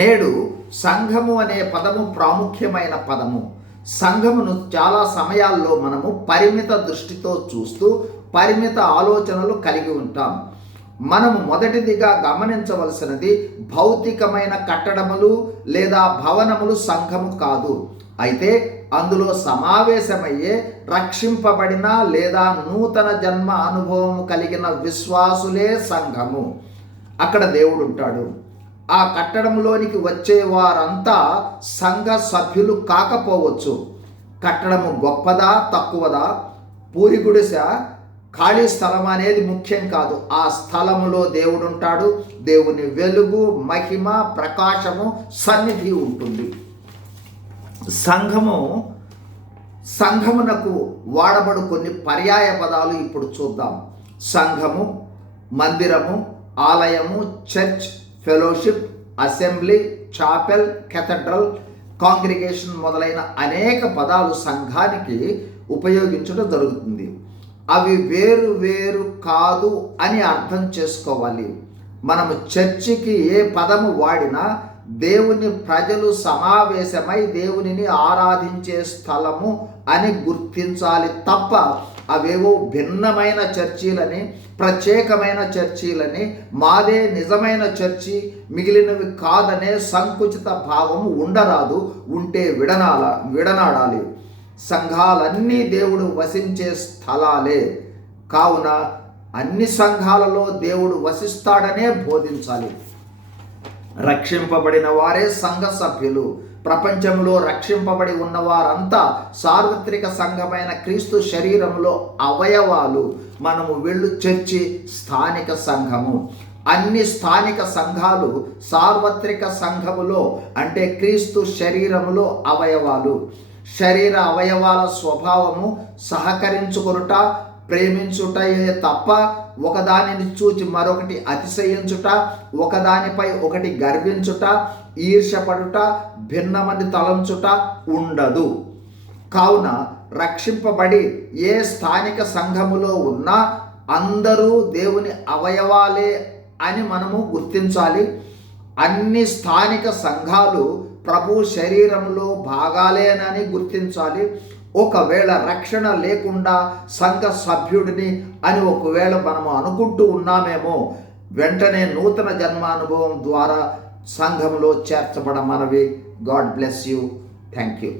నేడు సంఘము అనే పదము ప్రాముఖ్యమైన పదము. సంఘమును చాలా సమయాల్లో మనము పరిమిత దృష్టితో చూస్తూ పరిమిత ఆలోచనలు కలిగి ఉంటాం. మనము మొదటిదిగా గమనించవలసినది భౌతికమైన కట్టడములు లేదా భవనములు సంఘము కాదు. అయితే అందులో సమావేశమయ్యే రక్షింపబడిన లేదా నూతన జన్మ అనుభవం కలిగిన విశ్వాసులే సంఘము. అక్కడ దేవుడు ఉంటాడు ఆ కట్టడంలోనికి వచ్చే వారంతా సంఘ సభ్యులు కాకపోవచ్చు. కట్టడము గొప్పదా తక్కువదా? పూరి గుడిసె ఖాళీ స్థలం అనేది ముఖ్యం కాదు. ఆ స్థలములో దేవుడు ఉంటాడు దేవుని వెలుగు మహిమ ప్రకాశము సన్నిధి ఉంటుంది. సంఘము సంఘమునకు వాడబడు కొన్ని పర్యాయ పదాలు ఇప్పుడు చూద్దాం. సంఘము మందిరము ఆలయము church fellowship assembly chapel cathedral congregation మొదలైన అనేక పదాలు సంఘానికి ఉపయోగించడం జరుగుతుంది. అవి వేరు వేరు కాదు అని అర్థం చేసుకోవాలి. మనము చర్చికి ఏ పదము వాడినా దేవుని ప్రజలు సమావేశమై దేవునిని ఆరాధించే స్థలము అని గుర్తించాలి తప్ప అవేవో భిన్నమైన చర్చీలని ప్రత్యేకమైన చర్చీలని మాదే నిజమైన చర్చి మిగిలినవి కాదనే సంకుచిత భావం ఉండరాదు ఉంటే విడనాల విడనాడాలి. సంఘాలన్నీ దేవుడు వసించే స్థలాలే. కావున అన్ని సంఘాలలో దేవుడు వసిస్తాడనే బోధించాలి. రక్షింపబడిన వారే సంఘ సభ్యులు. ప్రపంచంలో రక్షింపబడి ఉన్న వారంతా సార్వత్రిక సంఘమైన క్రీస్తు శరీరంలో అవయవాలు. మనము వెళ్ళు చర్చి స్థానిక సంఘము. అన్ని స్థానిక సంఘాలు సార్వత్రిక సంఘములో అంటే క్రీస్తు శరీరములో అవయవాలు. శరీర అవయవాల స్వభావము సహకరించుకొనుట ప్రేమించుటయే తప్ప ఒకదానిని చూచి మరొకటి అతిశయించుట ఒకదానిపై ఒకటి గర్వించుట ఈర్షపడుట భిన్నమని తలంచుట ఉండదు. కావున రక్షింపబడి ఏ స్థానిక సంఘములో ఉన్నా అందరూ దేవుని అవయవాలే అని మనము గుర్తించాలి. అన్ని స్థానిక సంఘాలు ప్రభు శరీరంలో భాగాలేనని గుర్తించాలి. ఒకవేళ రక్షణ లేకుండా సంఘ సభ్యుడిని అని ఒకవేళ మనము అనుకుంటూ ఉన్నామేమో వెంటనే నూతన జన్మానుభవం ద్వారా సంఘంలో చేర్చబడమనవి. God bless you. Thank you